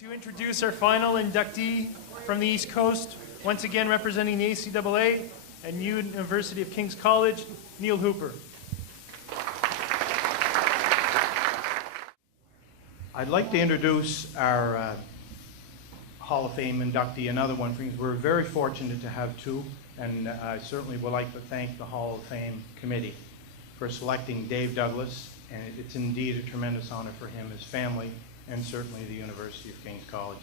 To introduce our final inductee from the East Coast, once again representing the CCAA and University of King's College, Neil Hooper. I'd like to introduce our Hall of Fame inductee, another one. We're very fortunate to have two, and I certainly would like to thank the Hall of Fame committee for selecting Dave Douglas, and it's indeed a tremendous honor for him, his family, and certainly the University of King's College.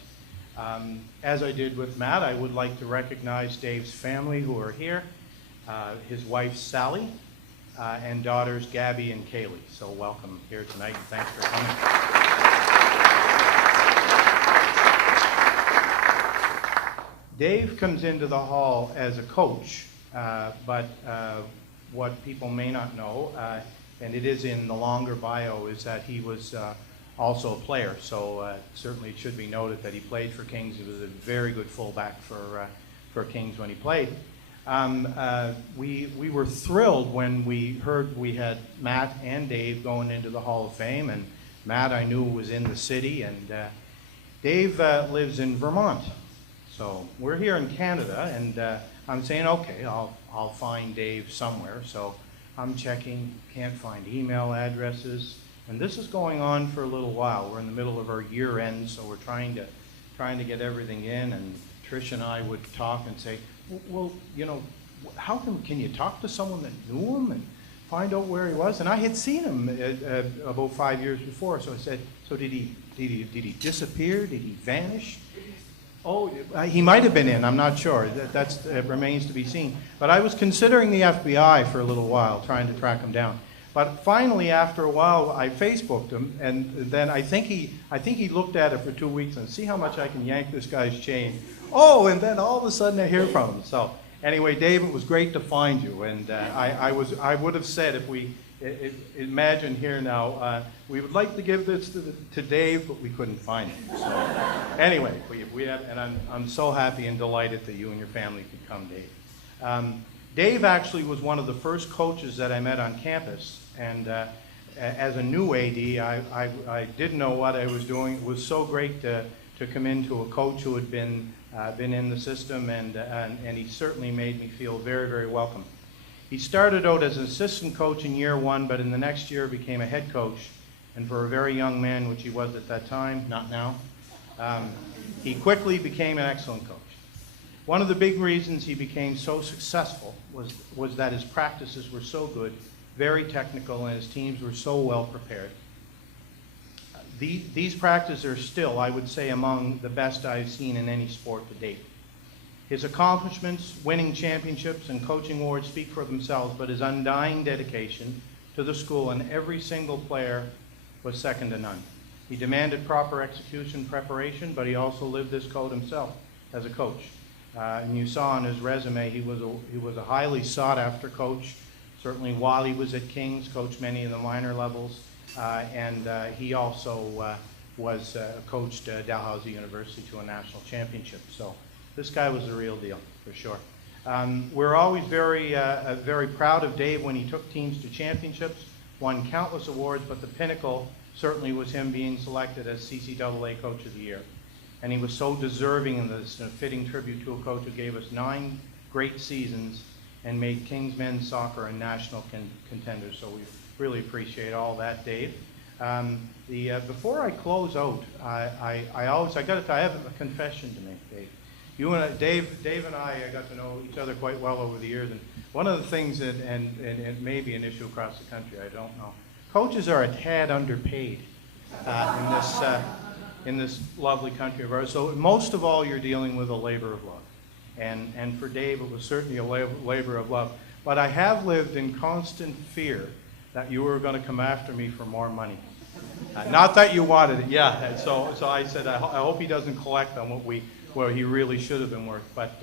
As I did with Matt, I would like to recognize Dave's family who are here, his wife Sally, and daughters Gabby and Kaylee. So welcome here tonight, and thanks for coming. Dave comes into the Hall as a coach, but what people may not know, and it is in the longer bio, is that he was also a player, so certainly it should be noted that he played for Kings. He was a very good fullback for Kings when he played. We were thrilled when we heard we had Matt and Dave going into the Hall of Fame, and Matt I knew was in the city, and Dave lives in Vermont. So we're here in Canada, and I'm saying, okay, I'll find Dave somewhere. So I'm checking, can't find email addresses. And this is going on for a little while. We're in the middle of our year end, so we're trying to get everything in. And Trish and I would talk and say, well, you know, can you talk to someone that knew him and find out where he was? And I had seen him about 5 years before, so I said, so did he disappear? Did he vanish? Oh, he might have been in. I'm not sure. That remains to be seen. But I was considering the FBI for a little while, trying to track him down. But finally, after a while, I Facebooked him, and then I think he looked at it for 2 weeks and see how much I can yank this guy's chain. Oh, and then all of a sudden I hear from him. So anyway, Dave, it was great to find you, and I would have said if we imagine here now, we would like to give this to Dave, but we couldn't find him. So anyway, we have, and I'm so happy and delighted that you and your family could come, Dave. Dave actually was one of the first coaches that I met on campus, and as a new AD, I didn't know what I was doing. It was so great to come into a coach who had been in the system, and he certainly made me feel very, very welcome. He started out as an assistant coach in year one, but in the next year became a head coach, and for a very young man, which he was at that time, not now, he quickly became an excellent coach. One of the big reasons he became so successful was that his practices were so good, very technical, and his teams were so well prepared. These practices are still, I would say, among the best I've seen in any sport to date. His accomplishments, winning championships, and coaching awards speak for themselves, but his undying dedication to the school and every single player was second to none. He demanded proper execution preparation, but he also lived this code himself as a coach. And you saw on his resume, he was a highly sought-after coach. Certainly while he was at King's, coached many of the minor levels, and he also coached Dalhousie University to a national championship. So this guy was the real deal, for sure. We're always very proud of Dave when he took teams to championships, won countless awards, but the pinnacle certainly was him being selected as CCAA Coach of the Year. And he was so deserving in this, a fitting tribute to a coach who gave us 9 great seasons and made Kings men's soccer a national contender. So we really appreciate all that, Dave. Before I close out, I have a confession to make, Dave. Dave and I got to know each other quite well over the years, and one of the things and it may be an issue across the country, I don't know. Coaches are a tad underpaid in this lovely country of ours. So most of all, you're dealing with a labor of love. And for Dave, it was certainly a labor of love. But I have lived in constant fear that you were going to come after me for more money. Not that you wanted it, yeah. And so I said, I hope he doesn't collect on what he really should have been worth. But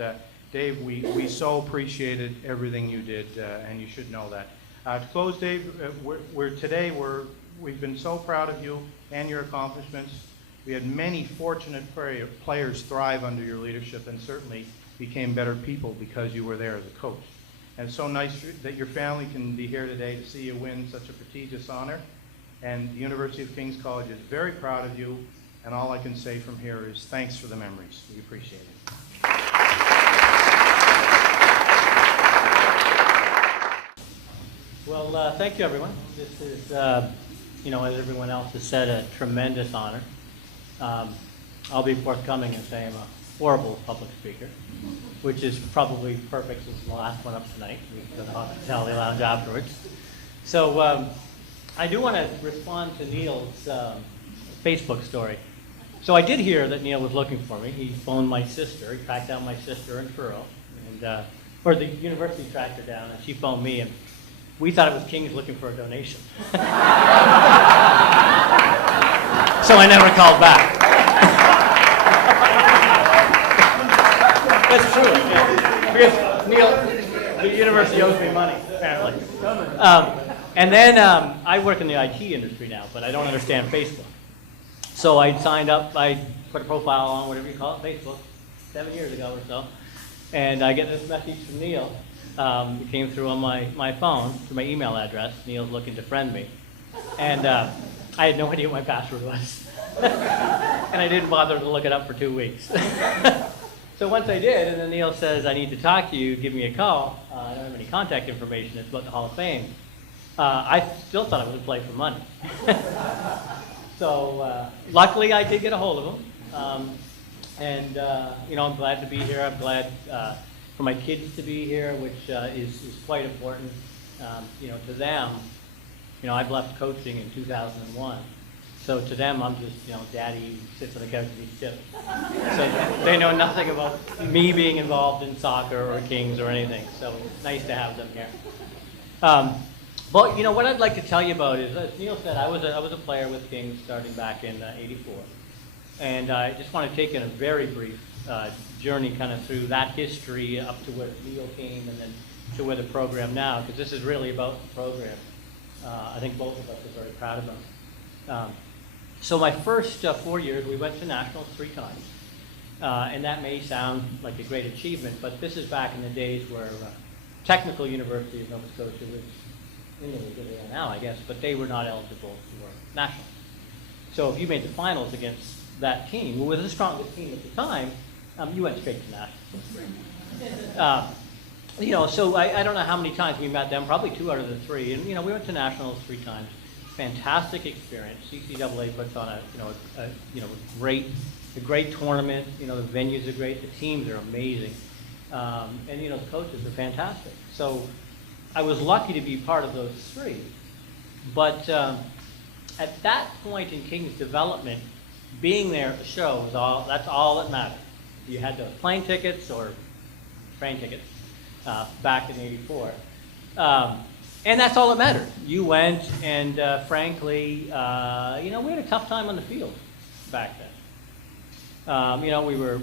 Dave, we so appreciated everything you did, and you should know that. To close, Dave, we've been so proud of you and your accomplishments. We had many fortunate players thrive under your leadership, and certainly became better people because you were there as a coach. And it's so nice that your family can be here today to see you win such a prestigious honor. And the University of King's College is very proud of you, And all I can say from here is thanks for the memories. We appreciate it. Well, thank you, everyone. This is, you know, as everyone else has said, a tremendous honor. I'll be forthcoming and say I'm a horrible public speaker, which is probably perfect since the last one up tonight. We go to the hospitality lounge afterwards. So I do want to respond to Neil's Facebook story. So I did hear that Neil was looking for me. He phoned my sister. He tracked down my sister in Truro, and or the university tracked her down, and she phoned me, and we thought it was Kings looking for a donation. So I never called back. That's true. Yeah. Because Neil, the university owes me money, apparently. And then I work in the IT industry now, but I don't understand Facebook. So I signed up, I put a profile on, whatever you call it, Facebook, 7 years ago or so. And I get this message from Neil. It came through on my phone, through my email address. Neil's looking to friend me. And I had no idea what my password was. And I didn't bother to look it up for 2 weeks. So once I did, and then Neil says, I need to talk to you, give me a call. I don't have any contact information. It's about the Hall of Fame. I still thought it was a play for money. So luckily I did get a hold of him. And you know, I'm glad to be here. I'm glad for my kids to be here, which is quite important. You know, to them, you know, I've left coaching in 2001. So to them, I'm just, you know, daddy who sits on the couch and eats chips. So they know nothing about me being involved in soccer or Kings or anything. So it's nice to have them here. But you know what I'd like to tell you about is, as Neil said, I was a player with Kings starting back in '84, and I just want to take in a very brief journey kind of through that history up to where Neil came and then to where the program now, because this is really about the program. I think both of us are very proud of them. So my first 4 years, we went to nationals 3 times, and that may sound like a great achievement, but this is back in the days where Technical University of Nova Scotia was in the league that they are now, I guess, but they were not eligible for nationals. So if you made the finals against that team, who was the strongest team at the time, you went straight to nationals. You know, so I don't know how many times we met them, probably 2 out of the 3, and you know, we went to nationals 3 times. Fantastic experience. CCAA puts on a great tournament. You know, the venues are great, the teams are amazing, and you know, the coaches are fantastic. So I was lucky to be part of those 3, but at that point in King's development, being there at the show was that's all that mattered. You had the plane tickets or train tickets back in '84. And that's all that mattered. You went, and frankly, you know, we had a tough time on the field back then. You know, we were,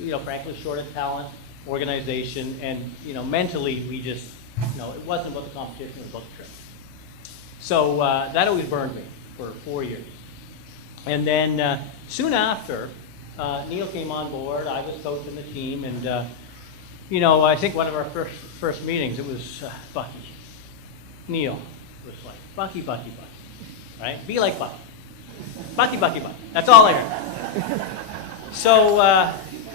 you know, frankly, short of talent, organization, and, you know, mentally, we just, you know, it wasn't about the competition, it was about the trip. So that always burned me for 4 years. And then soon after, Neil came on board. I was coaching the team, and, you know, I think one of our first meetings, it was Bucky. Neil was like, Bucky, right? Be like Bucky. Bucky. That's all I heard. So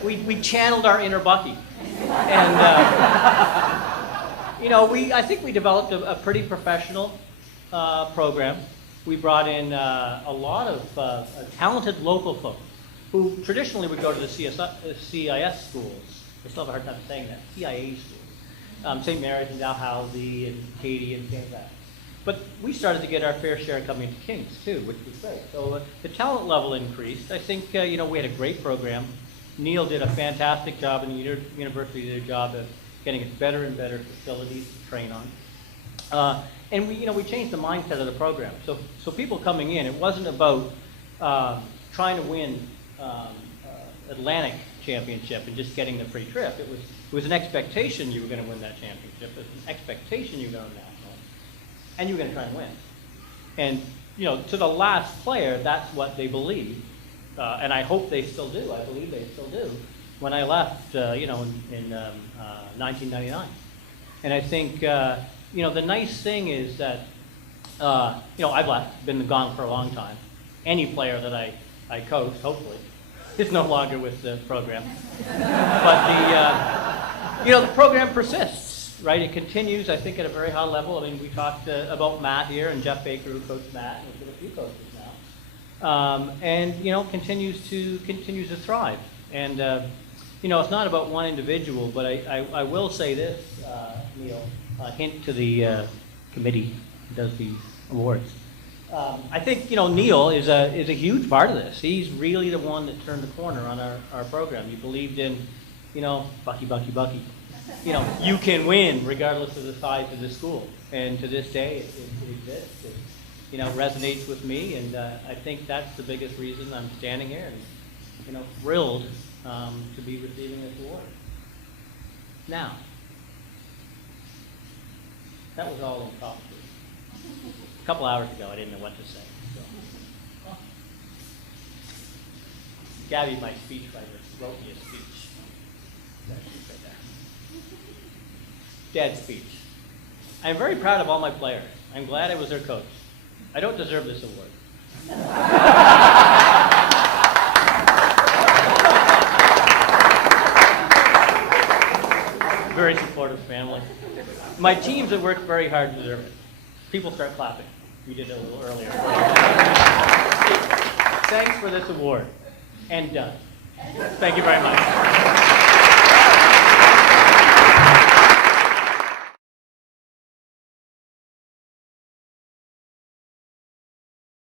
we channeled our inner Bucky. And, you know, I think we developed a pretty professional program. We brought in a lot of talented local folks who traditionally would go to the CIS schools. I still have a hard time saying that, CIA schools. St. Mary's and Dalhousie and Katy and things like that. But we started to get our fair share coming to Kings too, which was great. So the talent level increased. I think, you know, we had a great program. Neil did a fantastic job, and the university did a job of getting us better and better facilities to train on. And we, you know, we changed the mindset of the program. So people coming in, it wasn't about trying to win Atlantic championship and just getting the free trip. It was an expectation you were going to win that championship. It was an expectation you were going to national, and you were going to try and win. And you know, to the last player, that's what they believed, and I hope they still do. I believe they still do. When I left, you know, in 1999, and I think you know, the nice thing is that you know, I've left, been gone for a long time. Any player that I I coached, hopefully, is no longer with the program. But the program persists, right? It continues, I think, at a very high level. I mean, we talked about Matt here and Jeff Baker, who coached Matt, and we've got a few coaches now. And continues to thrive. And it's not about one individual, but I will say this, Neil, a hint to the committee who does these awards. I think Neil is a huge part of this. He's really the one that turned the corner on our program. He believed in, Bucky. You can win regardless of the size of the school. And to this day, it exists. It resonates with me, and I think that's the biggest reason I'm standing here and thrilled to be receiving this award. Now, that was all in talk. A couple hours ago, I didn't know what to say. So. Gabby, my speechwriter, wrote me a speech. That sheet right there. Dad's speech. I'm very proud of all my players. I'm glad I was their coach. I don't deserve this award. Very supportive family. My teams have worked very hard to deserve it. People start clapping. We did it a little earlier. Thanks for this award. And done. Thank you very much.